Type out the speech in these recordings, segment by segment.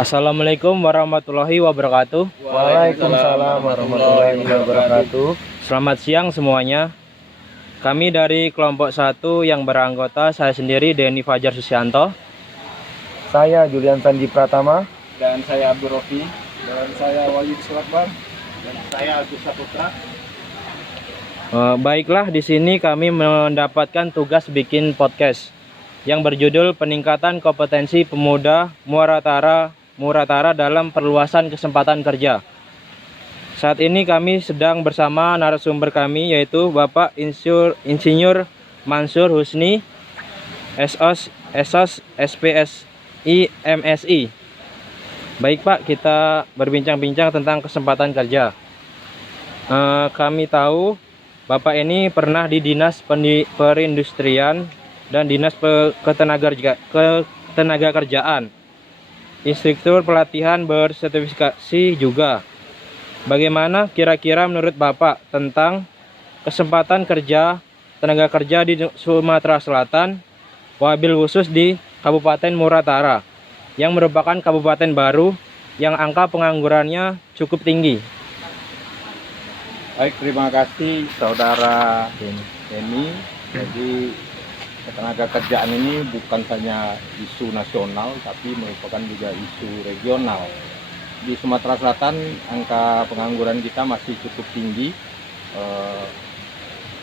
Assalamualaikum warahmatullahi wabarakatuh. Waalaikumsalam warahmatullahi wabarakatuh. Selamat siang semuanya. Kami dari kelompok 1 yang beranggota saya sendiri Denny Fajar Susianto. Saya Julian Sandi Pratama. Dan saya Abdul Rofi. Dan saya Walid Sulakbar. Dan saya Agus Saputra. Baiklah, di sini kami mendapatkan tugas bikin podcast yang berjudul Peningkatan Kompetensi Pemuda Muratara dalam Perluasan Kesempatan Kerja. Saat ini kami sedang bersama narasumber kami, yaitu Bapak Insinyur Mansur Husni, SOS SPSI MSI. Baik Pak, kita berbincang-bincang tentang kesempatan kerja. Kami tahu Bapak ini pernah di Dinas Perindustrian dan Dinas Ketenagakerjaan, instruktur pelatihan bersertifikasi juga. Bagaimana kira-kira menurut Bapak tentang kesempatan kerja tenaga kerja di Sumatera Selatan, wabil khusus di Kabupaten Muratara, yang merupakan kabupaten baru yang angka penganggurannya cukup tinggi? Baik, terima kasih Saudara Denny. Jadi ketenaga kerjaan ini bukan hanya isu nasional, tapi merupakan juga isu regional. Di Sumatera Selatan angka pengangguran kita masih cukup tinggi,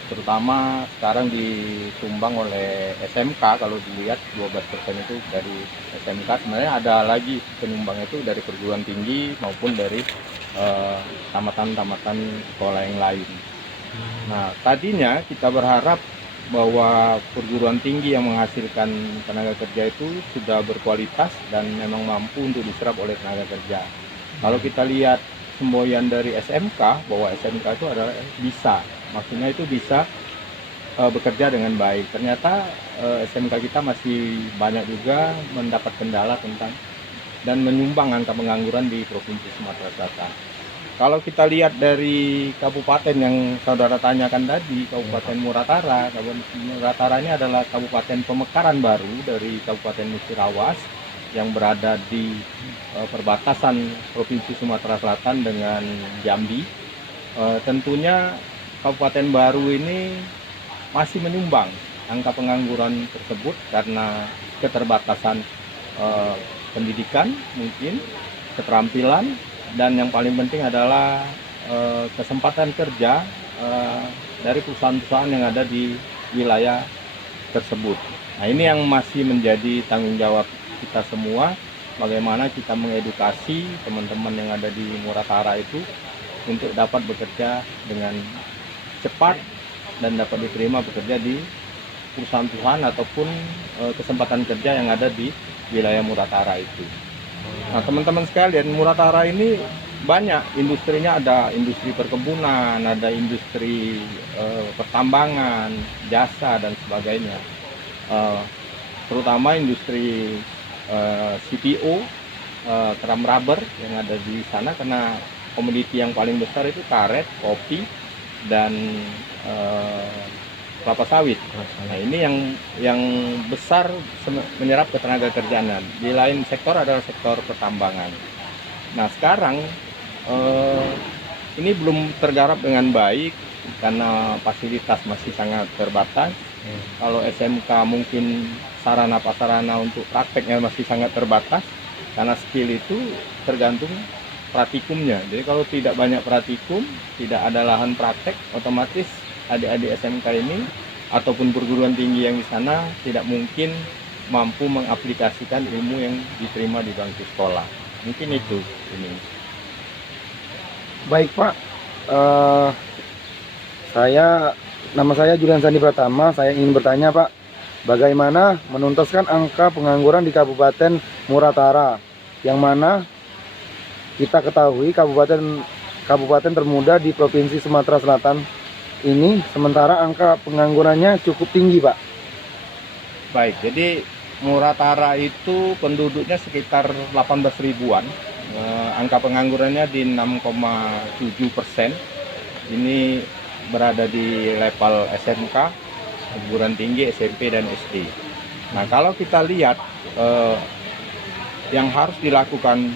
terutama sekarang disumbang oleh SMK. Kalau dilihat 12% itu dari SMK. Sebenarnya ada lagi penyumbangnya itu dari perguruan tinggi maupun dari tamatan-tamatan sekolah yang lain. Nah, tadinya kita berharap bahwa perguruan tinggi yang menghasilkan tenaga kerja itu sudah berkualitas dan memang mampu untuk diserap oleh tenaga kerja. Kalau kita lihat semboyan dari SMK, bahwa SMK itu adalah bisa, maksudnya itu bisa bekerja dengan baik. Ternyata SMK kita masih banyak juga mendapat kendala tentang dan menyumbang angka pengangguran di Provinsi Sumatera Selatan. Kalau kita lihat dari kabupaten yang saudara tanyakan tadi, Kabupaten Muratara. Kabupaten Muratara ini adalah kabupaten pemekaran baru dari Kabupaten Musirawas yang berada di perbatasan Provinsi Sumatera Selatan dengan Jambi. Tentunya kabupaten baru ini masih menyumbang angka pengangguran tersebut karena keterbatasan pendidikan, mungkin keterampilan, dan yang paling penting adalah kesempatan kerja dari perusahaan-perusahaan yang ada di wilayah tersebut. Nah, ini yang masih menjadi tanggung jawab kita semua, bagaimana kita mengedukasi teman-teman yang ada di Muratara itu untuk dapat bekerja dengan cepat dan dapat diterima bekerja di perusahaan-perusahaan ataupun kesempatan kerja yang ada di wilayah Muratara itu. Nah, teman-teman sekalian, Muratara ini banyak industrinya, ada industri perkebunan, ada industri pertambangan, jasa dan sebagainya. Terutama industri CPO, keram rubber yang ada di sana, karena komoditi yang paling besar itu karet, kopi, dan kelapa sawit. Nah, ini yang besar menyerap ketenaga kerjaan. Di lain sektor adalah sektor pertambangan. Nah, sekarang ini belum tergarap dengan baik karena fasilitas masih sangat terbatas. Kalau SMK mungkin sarana prasarana untuk prakteknya masih sangat terbatas, karena skill itu tergantung praktikumnya. Jadi kalau tidak banyak praktikum, tidak ada lahan praktek, otomatis adik-adik SMK ini ataupun perguruan tinggi yang di sana tidak mungkin mampu mengaplikasikan ilmu yang diterima di bangku sekolah. Mungkin itu ini. Baik Pak, nama saya Julian Sandi Pratama. Saya ingin bertanya Pak, bagaimana menuntaskan angka pengangguran di Kabupaten Muratara, yang mana kita ketahui kabupaten termuda di Provinsi Sumatera Selatan ini, sementara angka penganggurannya cukup tinggi Pak. Baik, jadi Muratara itu penduduknya sekitar 18 ribuan. Angka penganggurannya di 6,7%. Ini berada di level SMK, perguruan tinggi, SMP dan SD. Nah, kalau kita lihat yang harus dilakukan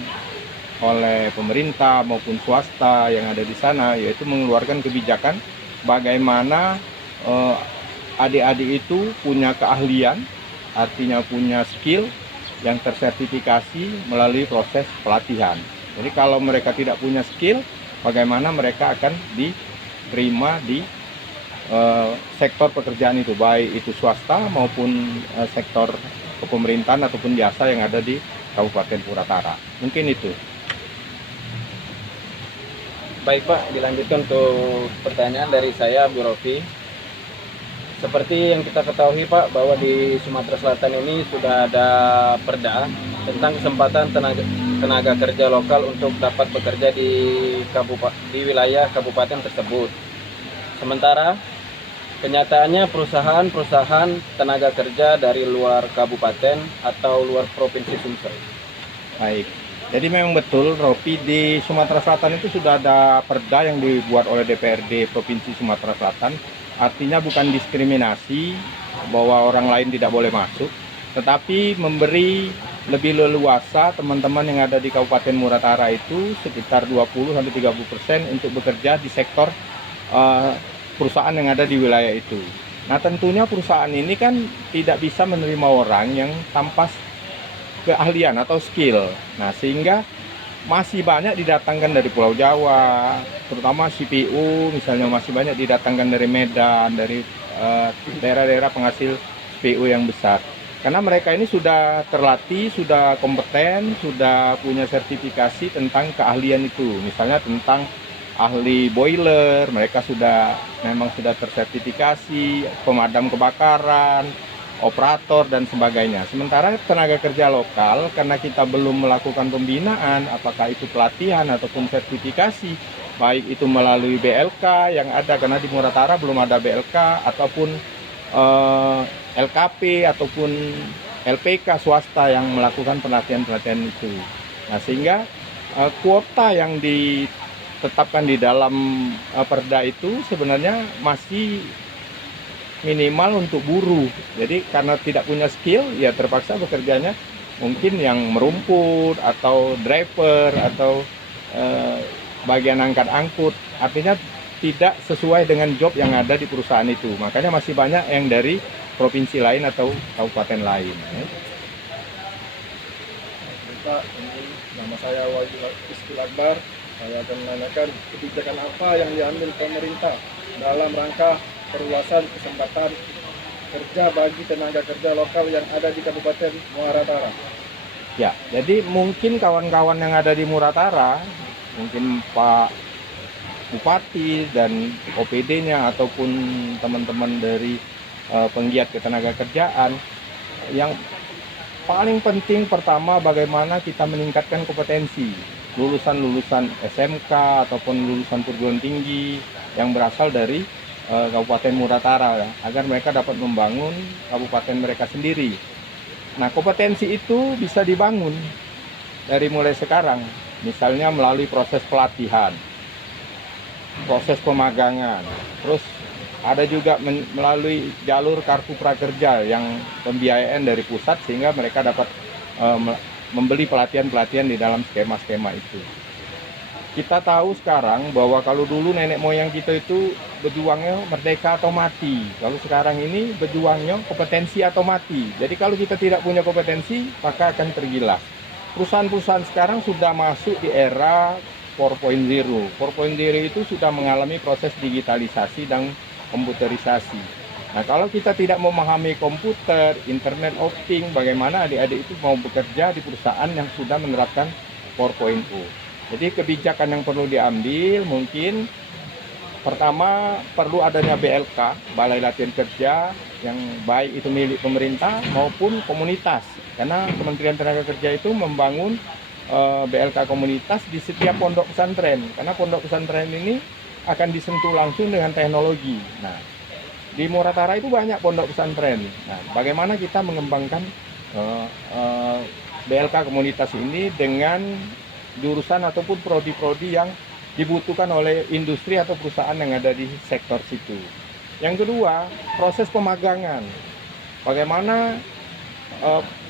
oleh pemerintah maupun swasta yang ada di sana, yaitu mengeluarkan kebijakan bagaimana adik-adik itu punya keahlian, artinya punya skill yang tersertifikasi melalui proses pelatihan. Jadi kalau mereka tidak punya skill, bagaimana mereka akan diterima di sektor pekerjaan itu, baik itu swasta maupun sektor kepemerintahan ataupun jasa yang ada di Kabupaten Muratara. Mungkin itu. Baik Pak, dilanjutkan untuk pertanyaan dari saya, Bu Rofi. Seperti yang kita ketahui Pak, bahwa di Sumatera Selatan ini sudah ada perda tentang kesempatan tenaga kerja lokal untuk dapat bekerja di wilayah kabupaten tersebut. Sementara kenyataannya perusahaan tenaga kerja dari luar kabupaten atau luar provinsi Sumsel. Baik. Jadi memang betul, Rofi, di Sumatera Selatan itu sudah ada perda yang dibuat oleh DPRD Provinsi Sumatera Selatan. Artinya bukan diskriminasi bahwa orang lain tidak boleh masuk, tetapi memberi lebih leluasa teman-teman yang ada di Kabupaten Muratara itu sekitar 20-30% untuk bekerja di sektor perusahaan yang ada di wilayah itu. Nah tentunya perusahaan ini kan tidak bisa menerima orang yang tanpa keahlian atau skill. Nah sehingga masih banyak didatangkan dari Pulau Jawa, terutama CPU misalnya masih banyak didatangkan dari Medan, dari daerah-daerah penghasil CPU yang besar. Karena mereka ini sudah terlatih, sudah kompeten, sudah punya sertifikasi tentang keahlian itu. Misalnya tentang ahli boiler, mereka memang sudah tersertifikasi, pemadam kebakaran, operator dan sebagainya. Sementara tenaga kerja lokal, karena kita belum melakukan pembinaan, apakah itu pelatihan ataupun sertifikasi, baik itu melalui BLK yang ada, karena di Muratara belum ada BLK, ataupun LKP ataupun LPK swasta yang melakukan pelatihan-pelatihan itu. Nah sehingga kuota yang ditetapkan di dalam perda itu sebenarnya masih minimal untuk buruh. Jadi karena tidak punya skill, ya terpaksa bekerjanya mungkin yang merumput atau driver atau bagian angkat-angkut. Artinya tidak sesuai dengan job yang ada di perusahaan itu. Makanya masih banyak yang dari provinsi lain atau kabupaten lain. Pak, ini nama saya Wahyu Iskil Akbar. Saya akan menanyakan kebijakan apa yang diambil pemerintah dalam rangka perluasan kesempatan kerja bagi tenaga kerja lokal yang ada di Kabupaten Muratara. Ya, jadi mungkin kawan-kawan yang ada di Muratara, mungkin Pak Bupati dan OPD-nya ataupun teman-teman dari penggiat ketenaga kerjaan, yang paling penting pertama bagaimana kita meningkatkan kompetensi lulusan-lulusan SMK ataupun lulusan perguruan tinggi yang berasal dari Kabupaten Muratara, agar mereka dapat membangun kabupaten mereka sendiri. Nah, kompetensi itu bisa dibangun dari mulai sekarang, misalnya melalui proses pelatihan, proses pemagangan, terus ada juga melalui jalur kartu prakerja yang pembiayaan dari pusat sehingga mereka dapat membeli pelatihan-pelatihan di dalam skema-skema itu. Kita tahu sekarang bahwa kalau dulu nenek moyang kita itu berjuangnya merdeka atau mati. Kalau sekarang ini berjuangnya kompetensi atau mati. Jadi kalau kita tidak punya kompetensi, maka akan tergilas. Perusahaan-perusahaan sekarang sudah masuk di era 4.0. 4.0 itu sudah mengalami proses digitalisasi dan komputerisasi. Nah, kalau kita tidak memahami komputer, internet of things, bagaimana adik-adik itu mau bekerja di perusahaan yang sudah menerapkan 4.0. Jadi kebijakan yang perlu diambil mungkin pertama perlu adanya BLK, Balai Latihan Kerja, yang baik itu milik pemerintah maupun komunitas. Karena Kementerian Tenaga Kerja itu membangun BLK komunitas di setiap pondok pesantren. Karena pondok pesantren ini akan disentuh langsung dengan teknologi. Nah, di Muratara itu banyak pondok pesantren. Nah, bagaimana kita mengembangkan BLK komunitas ini dengan jurusan ataupun prodi-prodi yang dibutuhkan oleh industri atau perusahaan yang ada di sektor situ. Yang kedua, proses pemagangan. Bagaimana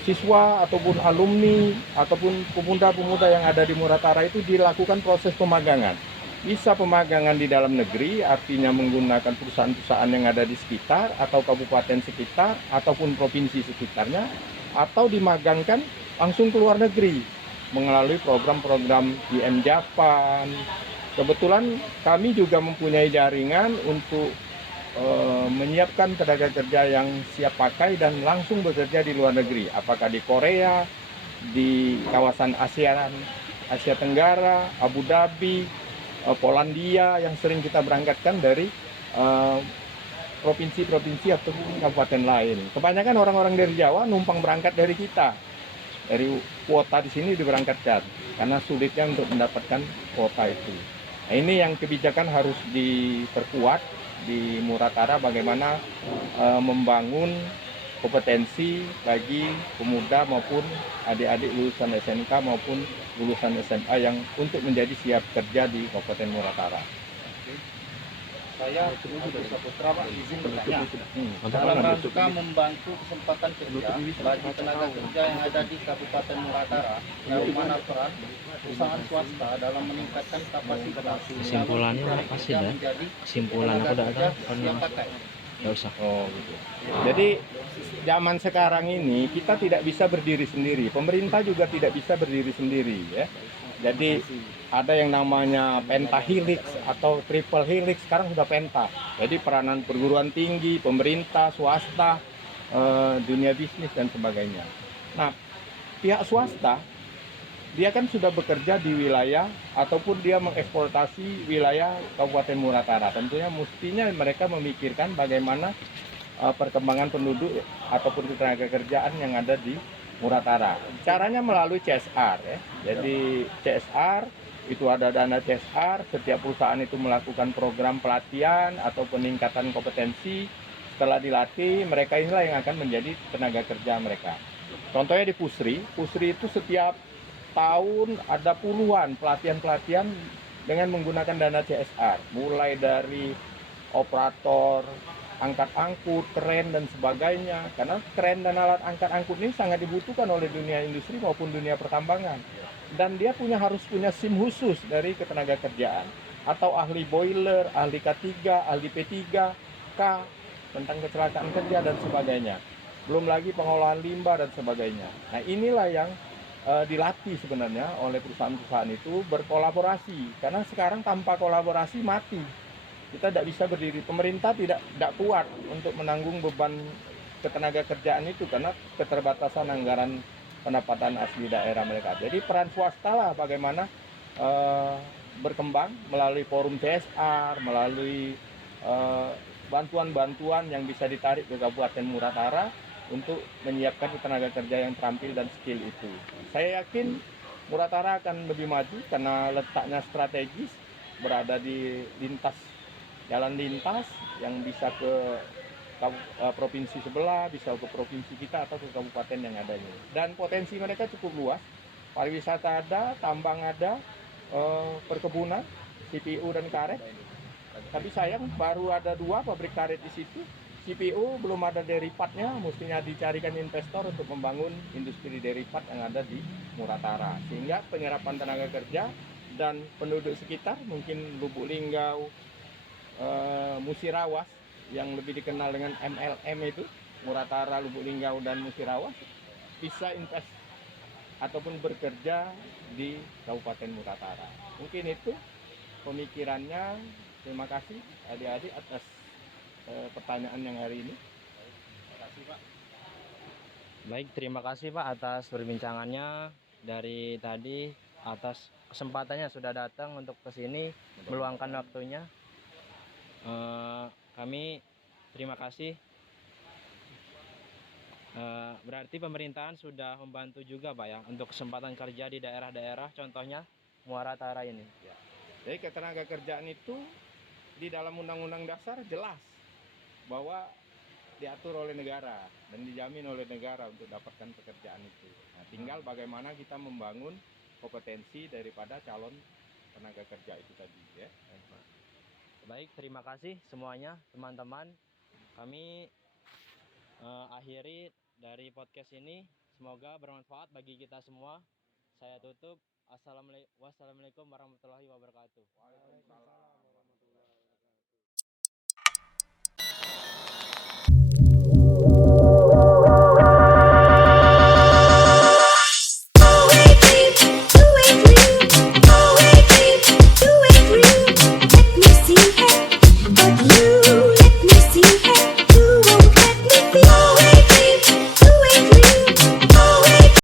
siswa ataupun alumni ataupun pemuda-pemuda yang ada di Muratara itu dilakukan proses pemagangan. Bisa pemagangan di dalam negeri, artinya menggunakan perusahaan-perusahaan yang ada di sekitar atau kabupaten sekitar ataupun provinsi sekitarnya, atau dimagangkan langsung ke luar negeri melalui program-program IM Japan. Kebetulan kami juga mempunyai jaringan untuk menyiapkan tenaga kerja yang siap pakai dan langsung bekerja di luar negeri, apakah di Korea, di kawasan ASEAN, Asia Tenggara, Abu Dhabi, Polandia yang sering kita berangkatkan dari provinsi-provinsi atau kabupaten lain. Kebanyakan orang-orang dari Jawa numpang berangkat dari kita, dari kuota di sini diberangkatkan karena sulitnya untuk mendapatkan kuota itu. Nah, ini yang kebijakan harus diperkuat di Muratara, bagaimana membangun kompetensi bagi pemuda maupun adik-adik lulusan SMK maupun lulusan SMA yang untuk menjadi siap kerja di Kabupaten Muratara. Saya Agus Saputra, Pak, izin bertanya. Dalam rangka membantu kesempatan kerja bagi tenaga kerja yang ada di Kabupaten Muratara, dari mana peran perusahaan swasta dalam meningkatkan kapasitas Kesimpulannya apa sih dah? Kesimpulan aku udah ada yang pakai? Nggak usah. Oh, gitu. Jadi zaman sekarang ini kita tidak bisa berdiri sendiri. Pemerintah juga tidak bisa berdiri sendiri, ya. Jadi ada yang namanya pentahelix atau triple helix, sekarang sudah penta. Jadi peranan perguruan tinggi, pemerintah, swasta, dunia bisnis dan sebagainya. Nah, pihak swasta dia kan sudah bekerja di wilayah ataupun dia mengeksploitasi wilayah Kabupaten Muratara. Tentunya mestinya mereka memikirkan bagaimana perkembangan penduduk ataupun tenaga kerjaan yang ada di Muratara. Caranya melalui CSR, ya. Jadi CSR itu ada dana CSR, setiap perusahaan itu melakukan program pelatihan atau peningkatan kompetensi. Setelah dilatih, mereka inilah yang akan menjadi tenaga kerja mereka. Contohnya di Pusri itu setiap tahun ada puluhan pelatihan-pelatihan dengan menggunakan dana CSR, mulai dari operator angkat angkut, kren dan sebagainya. Karena kren dan alat angkat angkut ini sangat dibutuhkan oleh dunia industri maupun dunia pertambangan. Dan dia harus punya SIM khusus dari ketenaga kerjaan atau ahli boiler, ahli K3, ahli P3K tentang kecelakaan kerja dan sebagainya. Belum lagi pengolahan limbah dan sebagainya. Nah, inilah yang dilatih sebenarnya oleh perusahaan-perusahaan itu berkolaborasi. Karena sekarang tanpa kolaborasi mati. Kita tidak bisa berdiri, pemerintah tidak kuat untuk menanggung beban ketenaga kerjaan itu karena keterbatasan anggaran pendapatan asli daerah mereka. Jadi peran swasta lah bagaimana berkembang melalui forum CSR, melalui bantuan-bantuan yang bisa ditarik ke Kabupaten Muratara untuk menyiapkan tenaga kerja yang terampil dan skill itu. Saya yakin Muratara akan lebih maju karena letaknya strategis, berada di jalan lintas yang bisa ke provinsi sebelah, bisa ke provinsi kita atau ke kabupaten yang adanya. Dan potensi mereka cukup luas. Pariwisata ada, tambang ada, perkebunan, CPU dan karet. Tapi sayang baru ada 2 pabrik karet di situ. CPU belum ada deripatnya, mestinya dicarikan investor untuk membangun industri deripat yang ada di Muratara. Sehingga penyerapan tenaga kerja dan penduduk sekitar, mungkin Lubuk Linggau, Musirawas yang lebih dikenal dengan MLM itu, Muratara, Lubuk Linggau dan Musirawas, bisa invest ataupun bekerja di Kabupaten Muratara. Mungkin itu pemikirannya. Terima kasih adik-adik atas pertanyaan yang hari ini. Terima kasih, Pak. Baik, terima kasih Pak atas perbincangannya dari tadi, atas kesempatannya sudah datang untuk ke sini meluangkan waktunya. Kami terima kasih. Berarti pemerintahan sudah membantu juga Pak ya untuk kesempatan kerja di daerah-daerah, contohnya Muratara ini. Ya. Jadi ketenaga kerjaan itu di dalam Undang-Undang Dasar jelas bahwa diatur oleh negara dan dijamin oleh negara untuk dapatkan pekerjaan itu. Nah, tinggal bagaimana kita membangun kompetensi daripada calon tenaga kerja itu tadi, ya. Baik, terima kasih semuanya teman-teman. Kami akhiri dari podcast ini. Semoga bermanfaat bagi kita semua. Saya tutup. Wassalamualaikum warahmatullahi wabarakatuh. Waalaikumsalam.